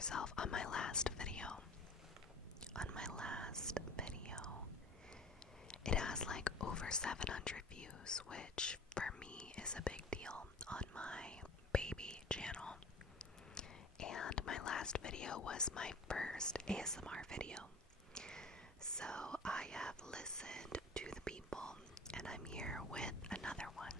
yourself on my last video. It has like over 700 views, which for me is a big deal on my baby channel. And my last video was my first ASMR video. So I have listened to the people, and I'm here with another one.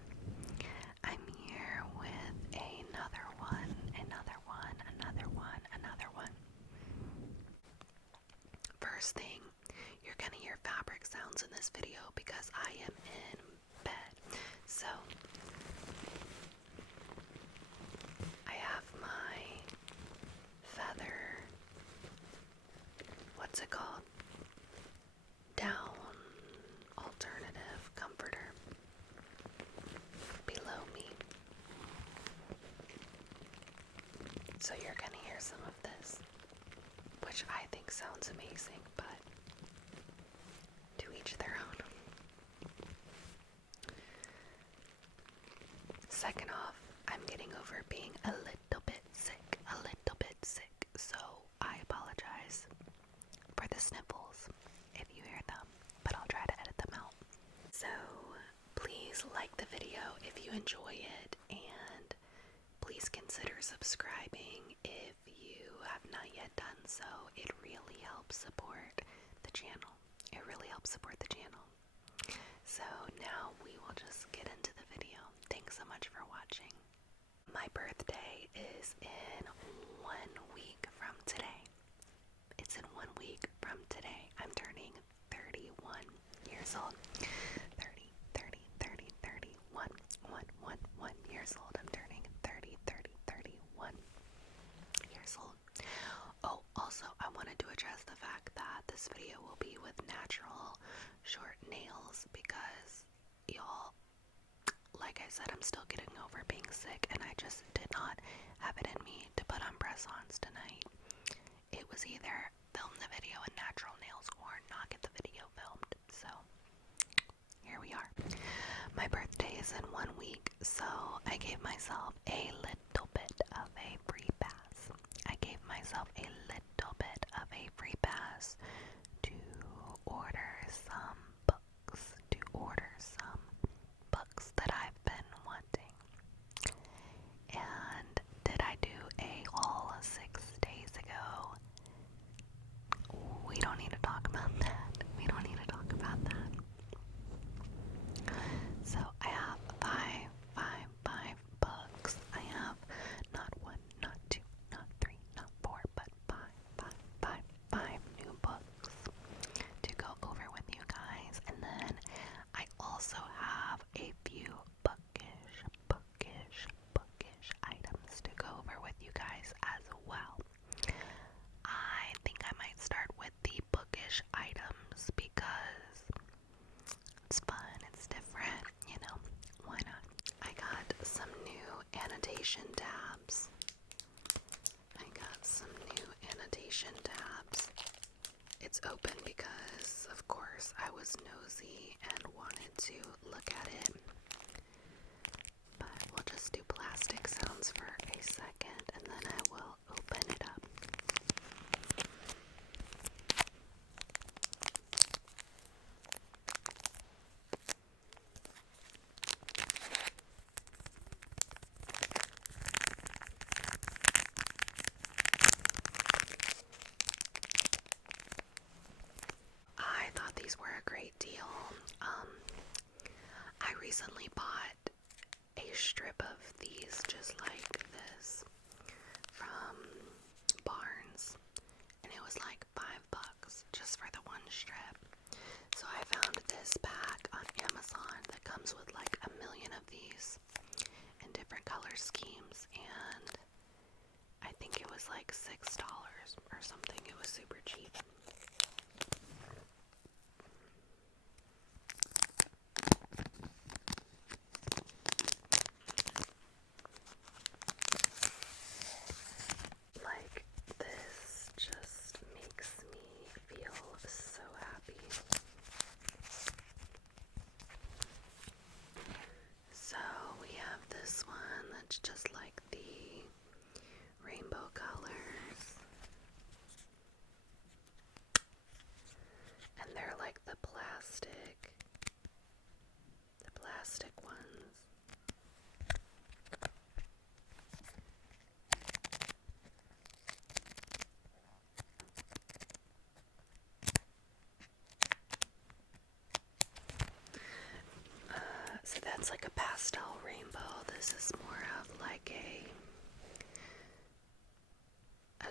First thing, you're gonna hear fabric sounds in this video because I am in bed. So I have my feather, what's it called? Down alternative comforter below me. So you're gonna hear some of this, which I think sounds amazing, but to each their own. Second off, I'm getting over being a little bit sick, so I apologize for the sniffles if you hear them, but I'll try to edit them out. So please like the video if you enjoy it, and please consider subscribing if you have not yet done so. It really helps support the channel. So now we will just get into the video. Thanks so much for watching. My birthday is in 1 week from today. It's in 1 week from today. I'm turning 31 years old. 31 years old. I'm turning 31 years old. Oh, also, I wanted to address the fact that this video will be with natural short nails because y'all, like I said, I'm still getting over being sick and I just did not have it in me to put on press-ons tonight. It was either film the video in natural nails or not get the video filmed. So here we are. My birthday is in 1 week, so I gave myself a little bit of a free pass. To order some books that I've been wanting. And did I do a haul 6 days ago? We don't need to talk about that. So I have five books. I have not 1, not 2, not 3, not 4, but five new books to go over with you guys. And then I also have a few bookish items to go over with you guys as well. I think I might start with the bookish items because it's fun, it's different, you know, why not? I got some new annotation tabs. It's open because, of course, I was nosy and wanted to look at it. But we'll just do plastic sounds for a second and then I will open it up. I thought these were a great deal. I recently bought a strip of these just like this from Barnes, and it was like $5 just for the one strip. So I found this pack on Amazon that comes with like 1 million of these in different color schemes, and I think it was like $6 or something. It was super cheap.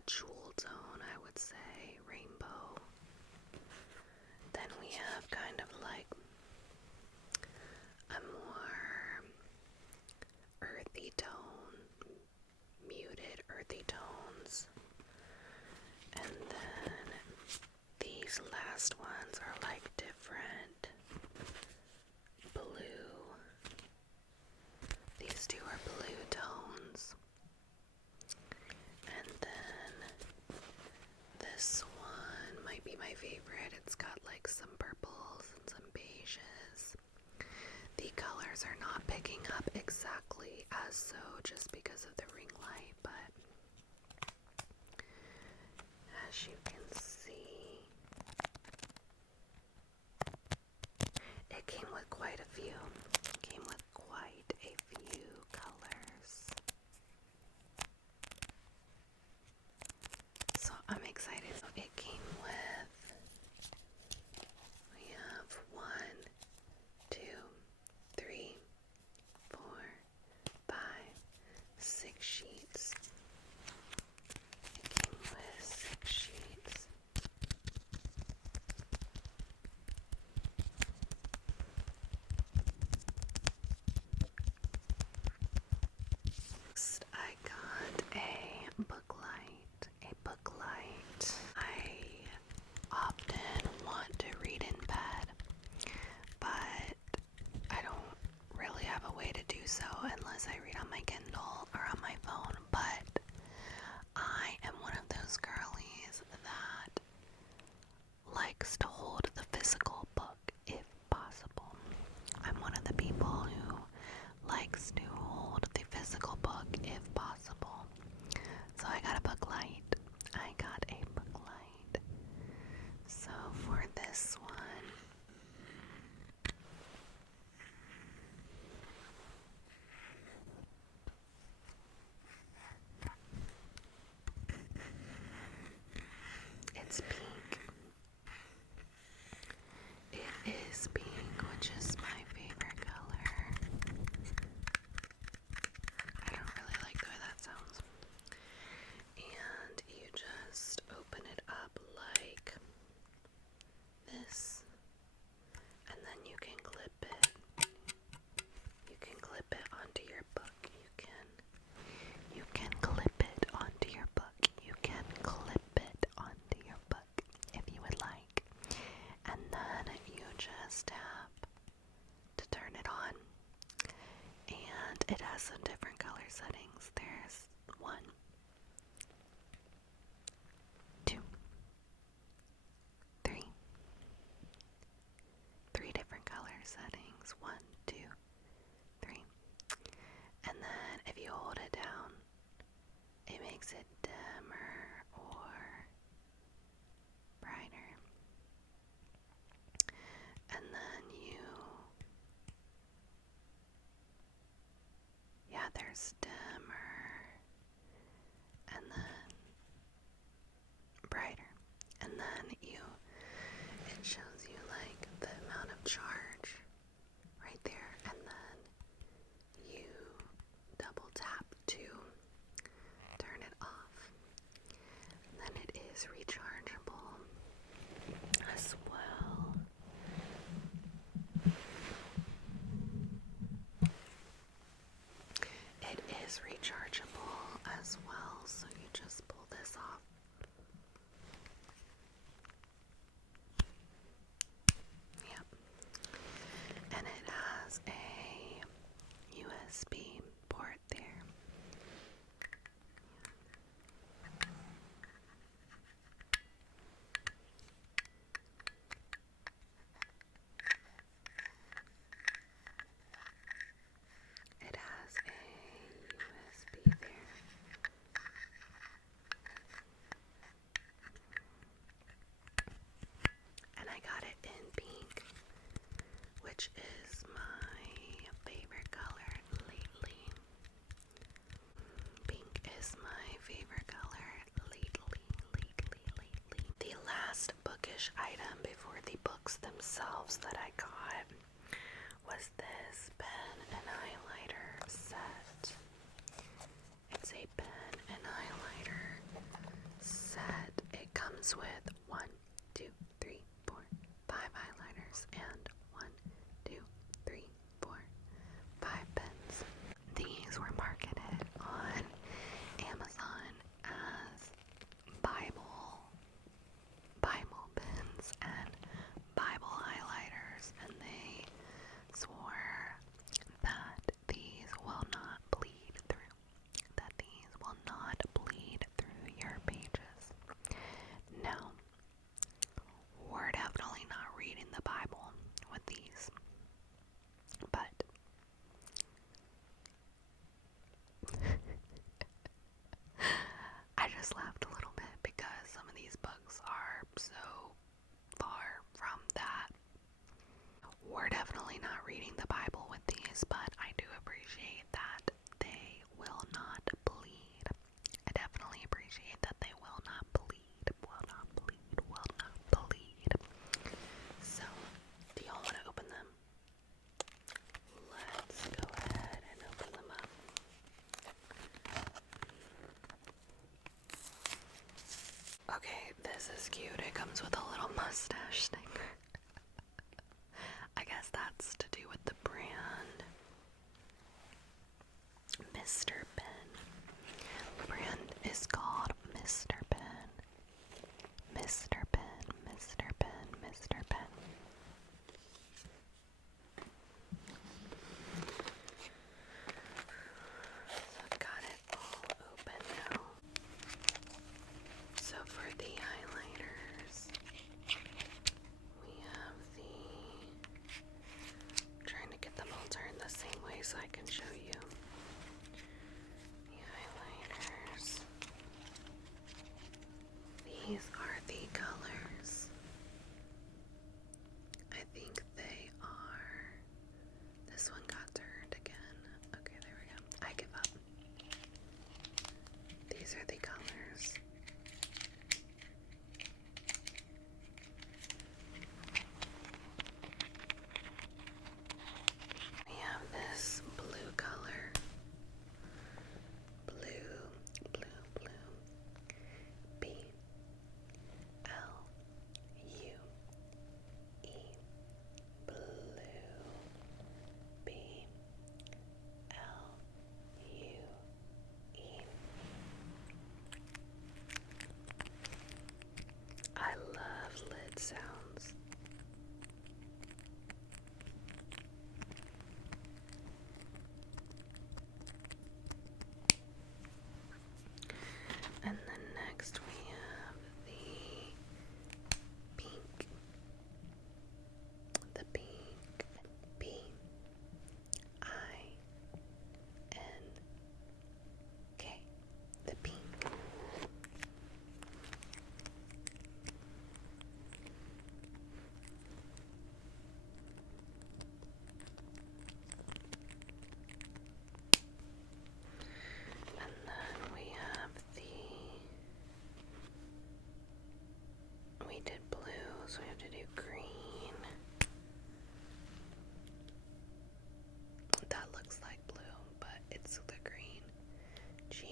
jewel tone, I would say, rainbow. Then we have kind of like a more earthy tone, muted earthy tones. And then these last ones are like different blue. These two are blue tones. And then this one might be my favorite. It's got like some purples and some beiges. The colors are not picking up exactly as so just because of the ring light, but as you can see, it came with quite a few. It came with quite a few colors. So I'm excited. So it came with, we have 1, 2, 3, 4, 5, 6 sheets. It came with 6 sheets. Next, I got a book light. I often want to read in bed, but I don't really have a way to do so unless I read on my Kindle or on my phone. But I am one of those girlies that likes to hold the physical book if possible. I'm one of the people who likes to hold the physical book if possible. So I got a book light. So for this one, it's pink. It is pink, which is my favorite color. I don't really like the way that sounds. And you just open it up like this, and then you can clip it. You can clip it onto your book. You can clip it onto your book. You can clip it onto your book if you would like. And then you just have to turn it on. And it has some different color settings. There's 1, 2, 3. 3 different color settings. 1, 2, 3. And then if you hold it down, it makes it dimmer or brighter. And then there's dimmer and then brighter. And then it shows you like the amount of charge right there. And then you double tap to turn it off. And then it is rechargeable as well. It is rechargeable as well, so you just pull this off. Yep. And it has a USB port there. It has a USB there. And I got it in pink, which is my favorite color lately. Pink is my favorite color lately. The last bookish item before the books themselves that I got was this pen and highlighter set. It's a pen and highlighter these, but I do appreciate that they will not bleed. I definitely appreciate that they will not bleed, will not bleed, will not bleed. So, do y'all want to open them? Let's go ahead and open them up. Okay, this is cute. It comes with a little mustache stinger. I guess that's to do with the brand. Mr. Pen. The brand is called Mr. Pen. Mr. Pen, Mr. Pen, Mr. Pen. So I've got it all open now. So for the highlighters, we have trying to get them all turned the same way so I can show you. The highlighters. These are the colors. I think they are. This one got turned again. Okay, there we go. I give up. These are the colors. We have this blue color. Blue, blue, blue. B L U E. Blue. B L U E. I love lid sounds. And then next we have the pink. The pink. B I N K. The pink. And then we have we did blue, so we have to do green. That looks like blue, but it's the green. G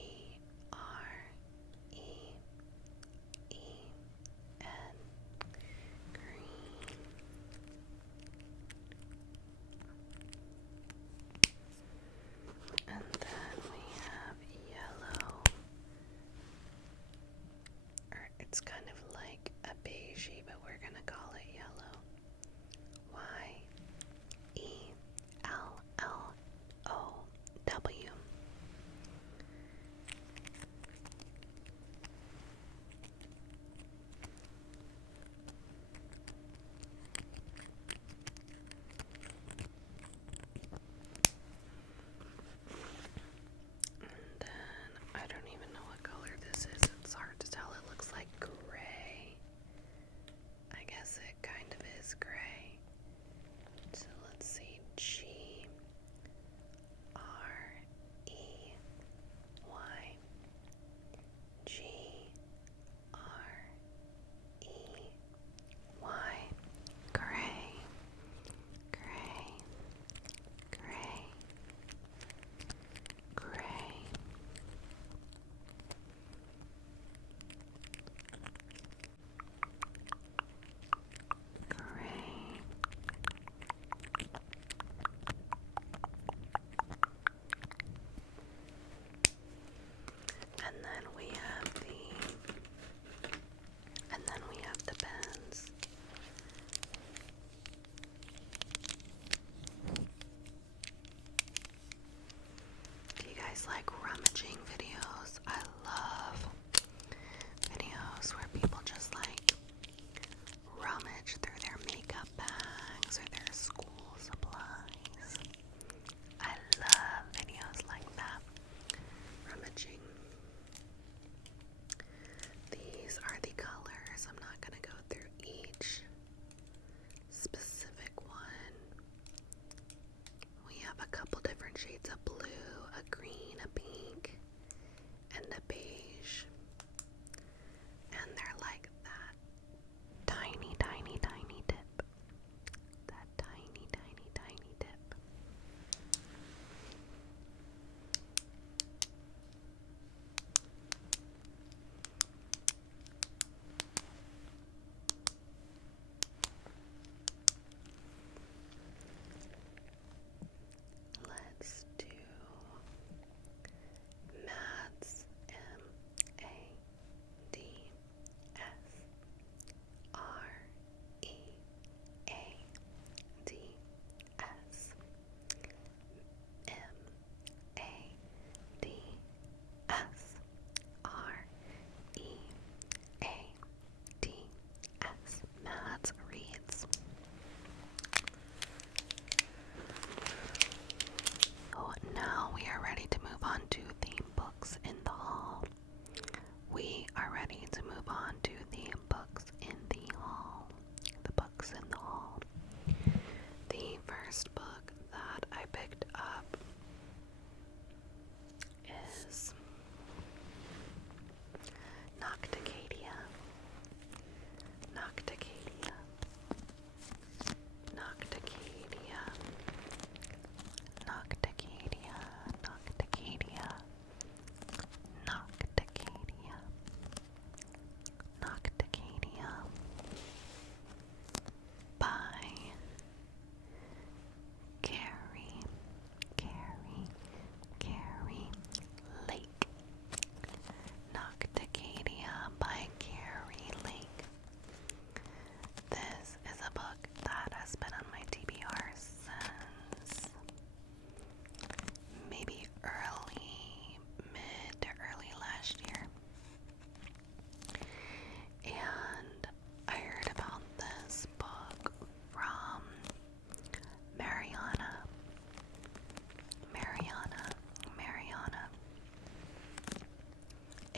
R E E N. Green. And then we have yellow. Or it's kind of like a beigey, but we're gonna call it yellow. Y E L L O W. And then I don't even know what color this is. It's hard to tell. It looks like gray. I guess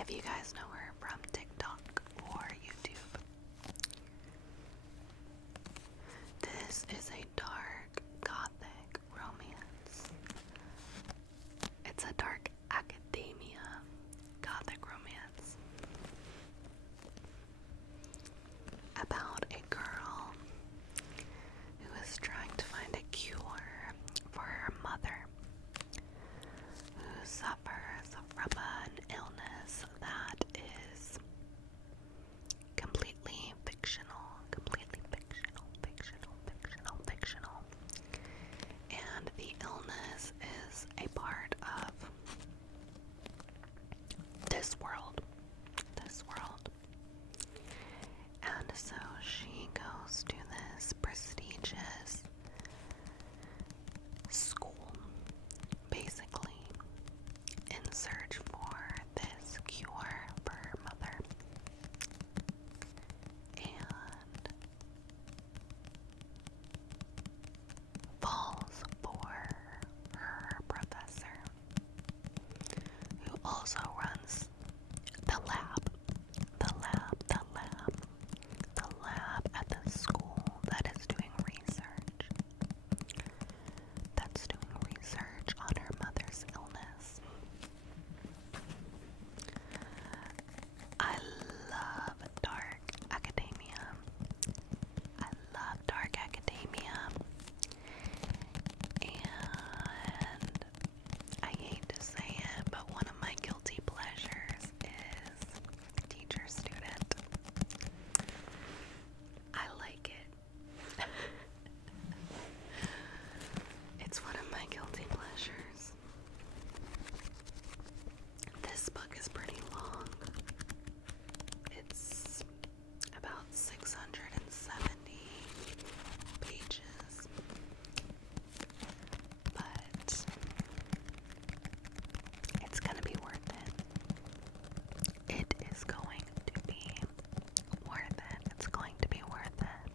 if you guys know her from TikTok or YouTube. This is a dark gothic romance. It's a dark academia gothic romance about a girl who is trying to find a cure for her mother, who suffers from an illness that is completely fictional, fictional. And the illness is a part of this world. And so she goes to this prestigious school, basically, in search for this cure for her mother. And falls for her professor, who also runs the lab at the school that is doing research. That's doing research on her mother's illness. I love dark academia. And I hate to say it, but one of my guilty pleasures is teacher student. I like it. It's one of my guilty pleasures. This book is pretty long. It's about 670 pages. But it's gonna be worth it. It is going to be worth it. It's going to be worth it.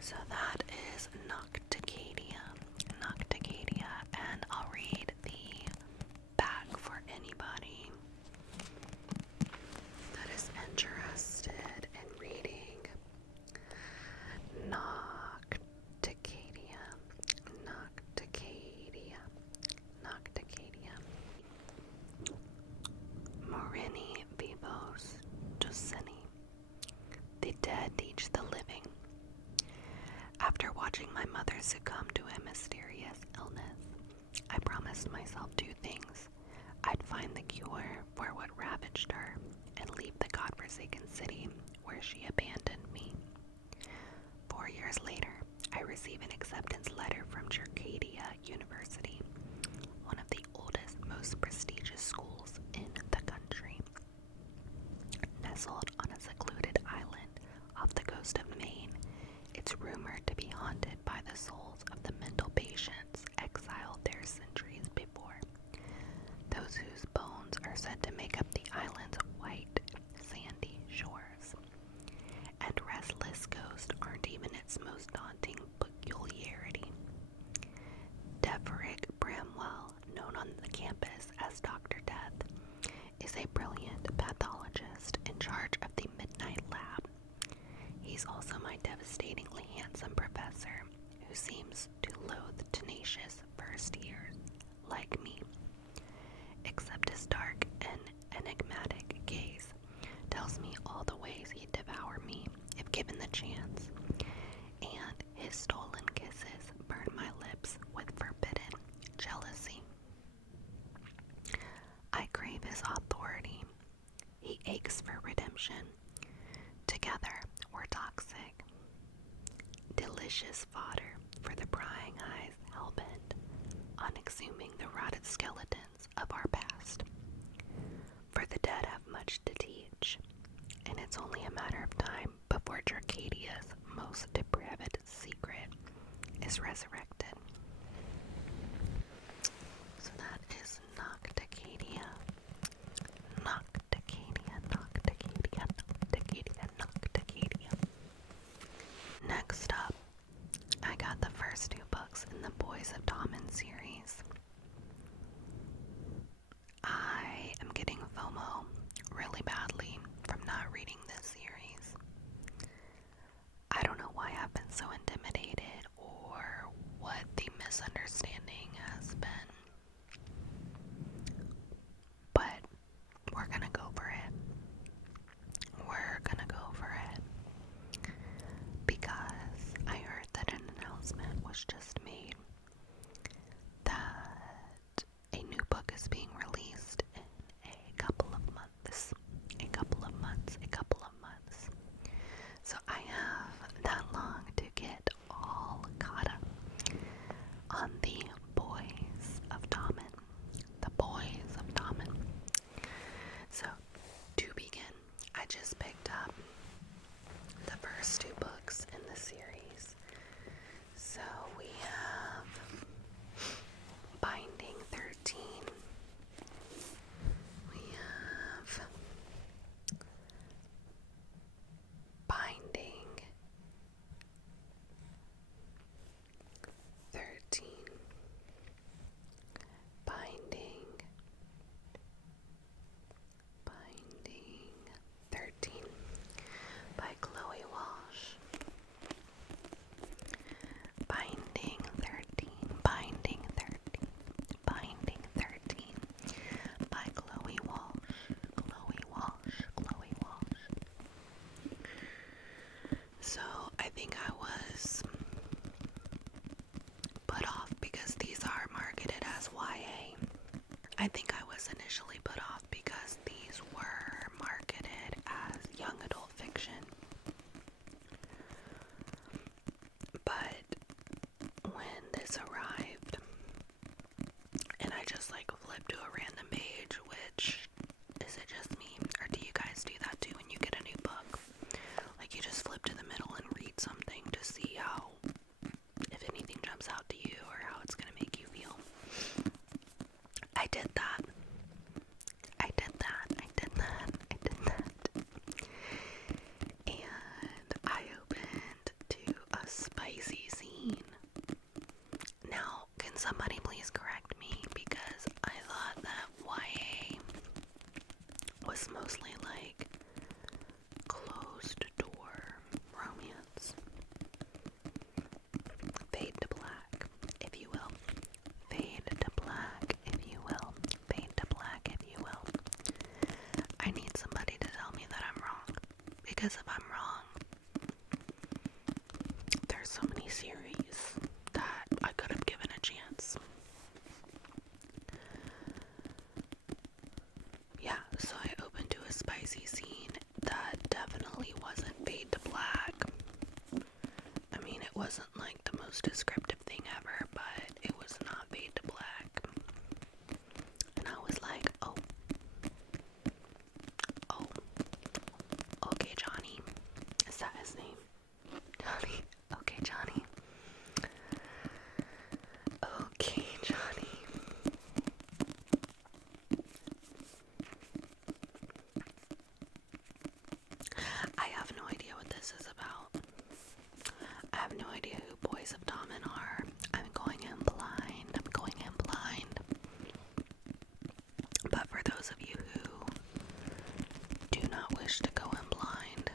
So that is Nocticadia, and I'll read the back for anybody that is interested in reading Nocticadia. Morini vivos doceni. The dead teach the living. After watching my mother succumb to a mysterious illness, I promised myself two things. I'd find the cure for what ravaged her and leave the godforsaken city where she abandoned me. 4 years later, I receive an acceptance letter from Arcadia University, one of the oldest, most prestigious schools in the country. Nestled on a secluded island off the coast of Maine, it's rumored to be haunted by the souls of the mental patients exiled there centuries before, those whose bones are said to make up the island's white, sandy shores. And restless ghosts aren't even its most daunting peculiarity. Deverick Bramwell, known on the campus as Dr. Death, is a brilliant pathologist in charge of the Midnight Lab. He's also my devastatingly handsome professor, who seems to loathe tenacious first years, like me. Except his dark and enigmatic gaze tells me all the ways he'd devour me if given the chance, and his stolen kisses burn my lips with forbidden jealousy. I crave his authority. He aches for redemption. Together, we're toxic. Delicious fodder for the prying eyes hell-bent on exhuming the rotted skeletons of our past. For the dead have much to teach, and it's only a matter of time before Arcadia's most depraved secret is resurrected. So that is Nocticadia. Next up, I got the first two books in the Boys of Tommen series. I am getting FOMO think I was put off because these are marketed as YA. I think I was initially put off because these were marketed as young adult fiction. But when this arrived, and I just like flipped to a random page, which, is it just me, or do you guys do that too when you get a new book? Like you just flip to the middle and read something to see how, if anything jumps out to you or how it's gonna make you feel. I did that. And I opened to a spicy scene. Now, can somebody please correct me, because I thought that YA was mostly like closed door romance. Fade to black, if you will. Fade to black, if you will. Fade to black, if you will. I need somebody to tell me that I'm wrong, because if I'm wrong, there's so many series that I could have given a chance. Yeah, so I opened to a spicy scene that definitely wasn't fade to black. I mean, it wasn't like the most descriptive thing ever, but it was not fade to black. And I was like, oh, okay, Johnny. Is that his name? Johnny. Okay, Johnny. Okay, Johnny. I have no idea what this is about. I have no idea who Boys of Tommen are. I'm going in blind. But for those of you who do not wish to go in blind,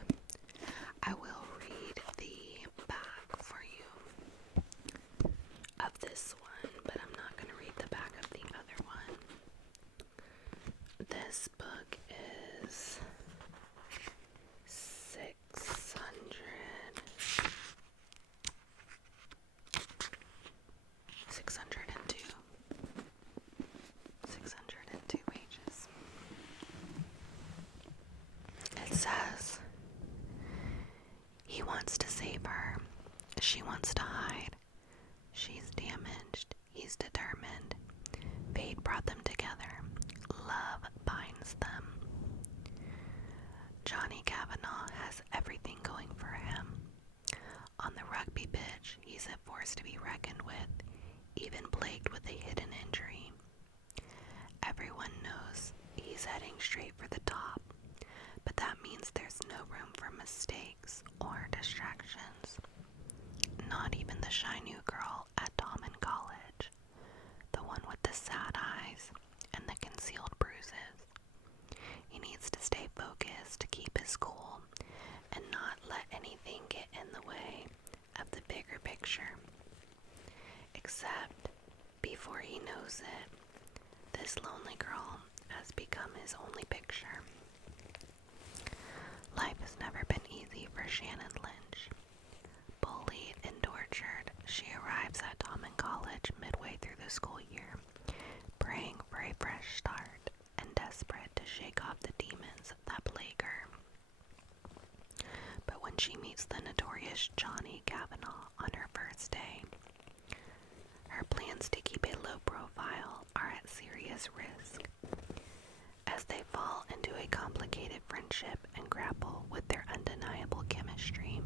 I will read the back for you of this one, but I'm not going to read the back of the other one. This book is 602 pages. It says, he wants to save her. She wants to hide. She's damaged. He's determined. Fate brought them together. Love binds them. Johnny Kavanaugh has everything going for him. On the rugby pitch, he's a force to be reckoned with, even plagued with a hidden injury. Everyone knows he's heading straight for the top, but that means there's no room for mistakes or distractions. Not even the shy new girl at Tommen College, the one with the sad eyes and the concealed bruises. He needs to stay focused to keep his cool and not let anything get in the way of the bigger picture. Except, before he knows it, this lonely girl has become his only picture. Life has never been easy for Shannon Lynch. Bullied and tortured, she arrives at Tommen College midway through the school year, praying for a fresh start and desperate to shake off the demons that plague her. But when she meets the notorious Johnny Kavanaugh on her first day, her plans to keep a low profile are at serious risk, as they fall into a complicated friendship and grapple with their undeniable chemistry.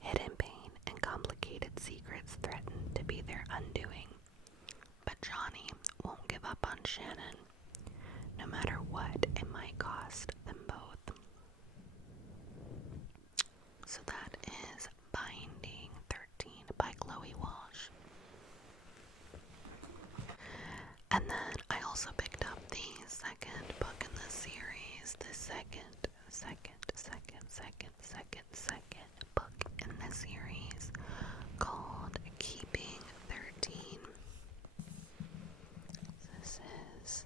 Hidden pain and complicated secrets threaten to be their undoing, but Johnny won't give up on Shannon, no matter what it might cost them both. So that is Binding 13 by Chloe Walsh. And then I also picked up the second book in the series, the second book in the series, called Keeping 13. This is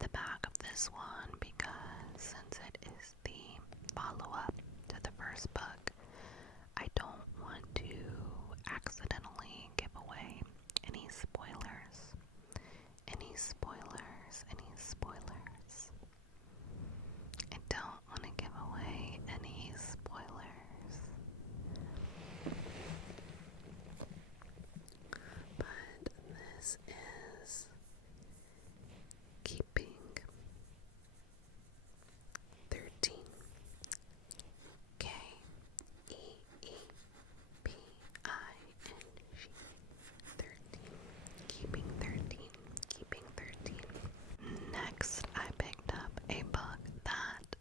the back of this one because since it is the follow-up to the first book, I don't want to accidentally give away any spoilers. Any spoilers, any spoilers. I don't want to give away any spoilers. But this is Keeping 13. Keeping 13. Keeping 13. Keeping 13. Next, I picked up a book that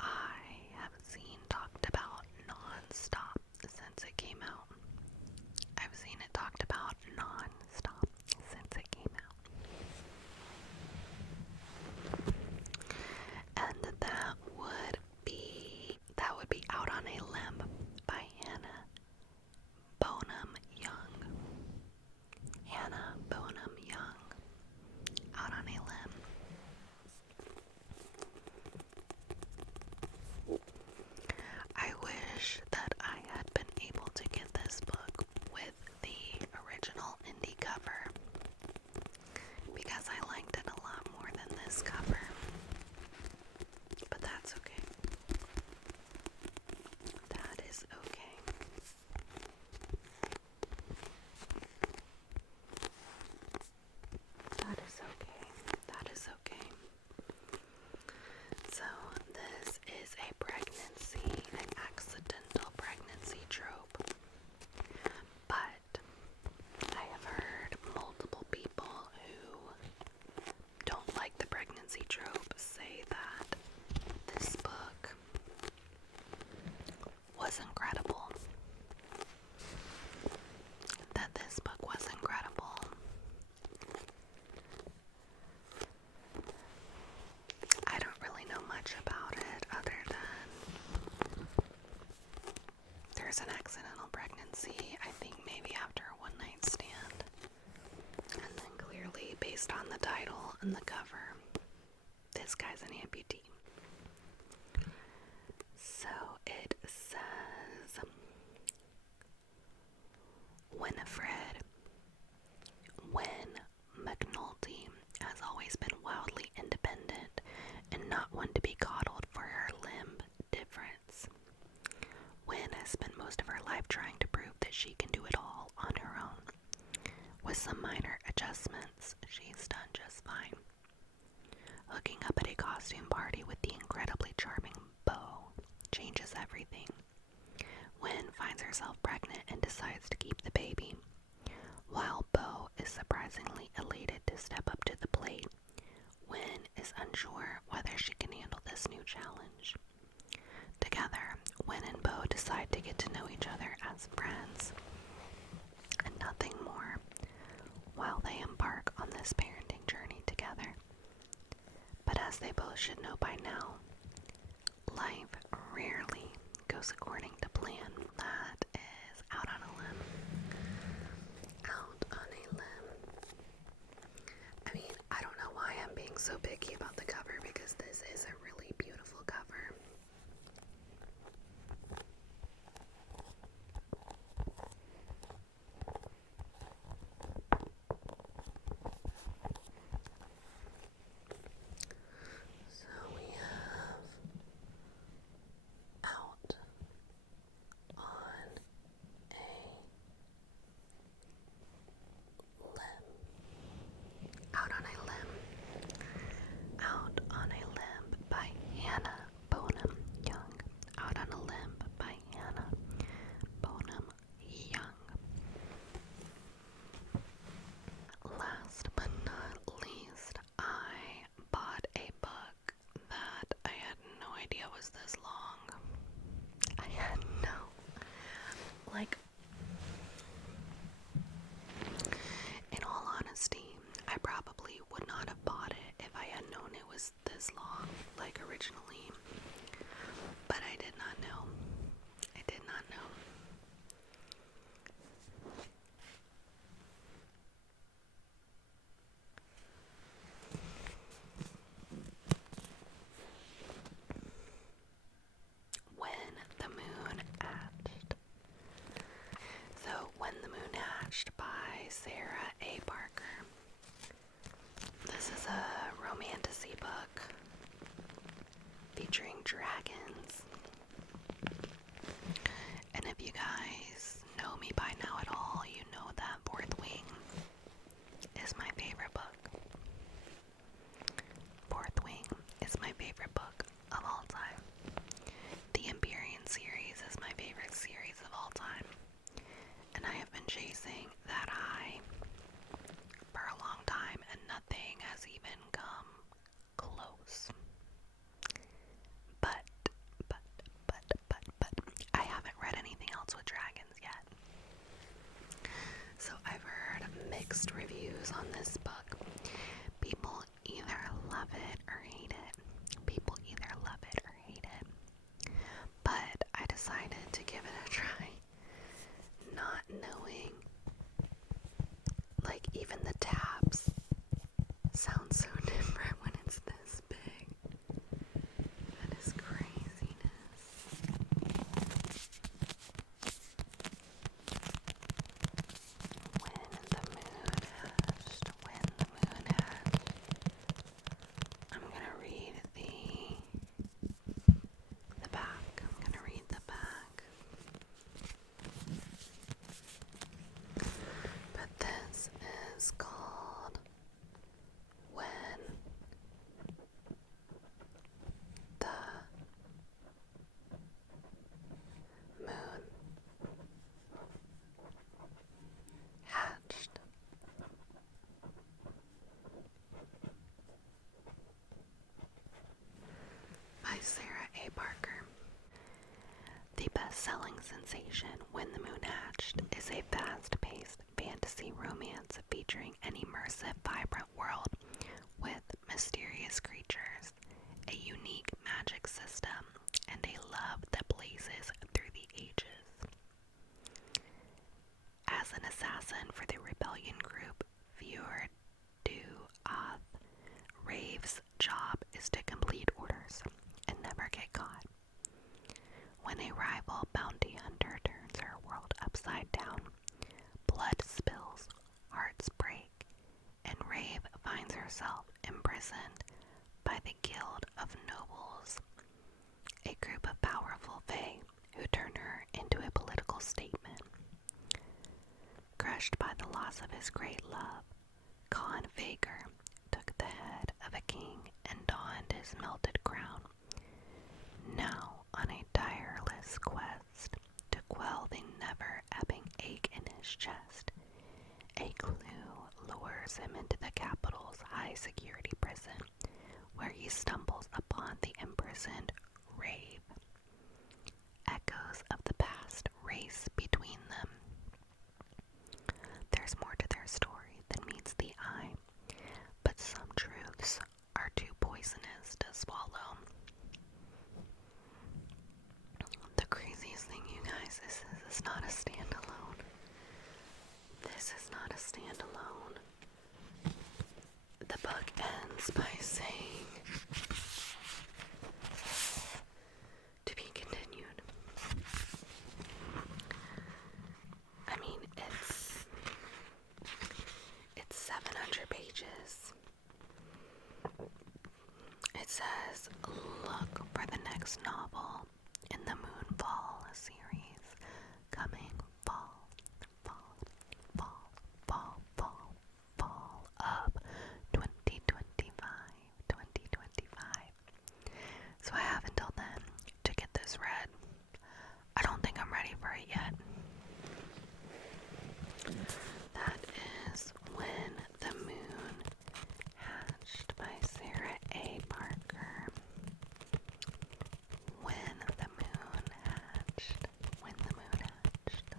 I have seen talked about non-stop since it came out. I've seen it talked about non-stop since it came out. And that would be Out on a Limb by Hannah Bonham Young. Hannah Bonham Young. Out on a Limb. I wish that I had been able to get this book with the original indie cover because I liked it a lot more than this cover. But that's okay. That is okay. That is okay. That is okay. So this is a pregnancy, an accidental pregnancy trope. But I have heard multiple people who don't like the pregnancy trope say that this book was incredible. That this book was incredible. I don't really know much about it other than there's an accidental pregnancy, I think maybe after a one-night stand. And then clearly, based on the title and the cover, this guy's an amputee. So it says, Winifred. When McNulty has always been wildly independent and not one to be coddled for her limb difference. Win has spent most of her life trying to prove that she can do it all on her own. With some minor adjustments, she's done just fine. Hooking up at a costume party with the incredibly charming Beau changes everything. Win finds herself pregnant and decides to keep the baby. While Beau is surprisingly elated to step up to the plate, Win is unsure whether she can handle this new challenge. Together, Win and Beau decide to get to know each other as friends, and nothing more, while they embark on this parenting journey together. But as they both should know by now, life rarely goes according to plan. That is Out on a Limb. Out on a Limb. I mean, I don't know why I'm being so picky about the cover because this is a really beautiful cover. So we have Out on a Limb. Out on a Limb. Initiation, When the Moon Hatched, is a fast-paced fantasy romance featuring an immersive, vibrant world with mysterious creatures, a unique magic system, and a love that blazes through the ages. As an assassin for the rebellion group Fjord du Oth, Rave's job is to complete orders and never get caught. When a rival bounty hunter turns her world upside down, blood spills, hearts break, and Rave finds herself imprisoned by the Guild of Nobles, a group of powerful fae who turn her into a political statement. Crushed by the loss of his great love, Khan Faker took the head of a king and donned his melted crown, now on a tireless quest to quell the never-ebbing ache in his chest. A clue lures him into the capital's high-security prison, where he stumbles upon the imprisoned Rave. Echoes of the past race between them. There's more to their story than meets the eye, but some truths are too poisonous to swallow. The craziest thing, you guys, is this is not a standalone. This is not a standalone. The book ends by saying, to be continued. I mean, it's 700 pages. It says, look for the next novel in the Moonfall series, coming fall of 2025. So I have until then to get this read. I don't think I'm ready for it yet. That is When the Moon Hatched by Sarah A. Parker. When the Moon Hatched. When the Moon Hatched.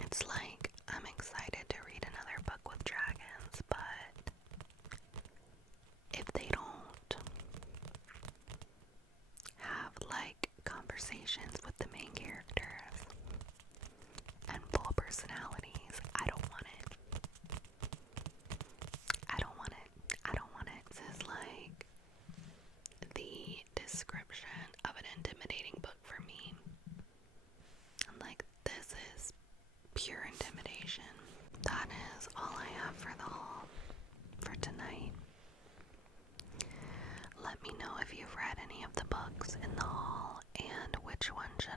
It's like I'm excited to read another book with dragons, but if they don't have like conversations with the main characters and full personalities, I don't want it. I don't want it. I don't want it. This is like the description of an intimidating book for me. I'm like, this is pure intimidation. That is all I have for the haul for tonight. Let me know if you've read any of the books in the haul and which one should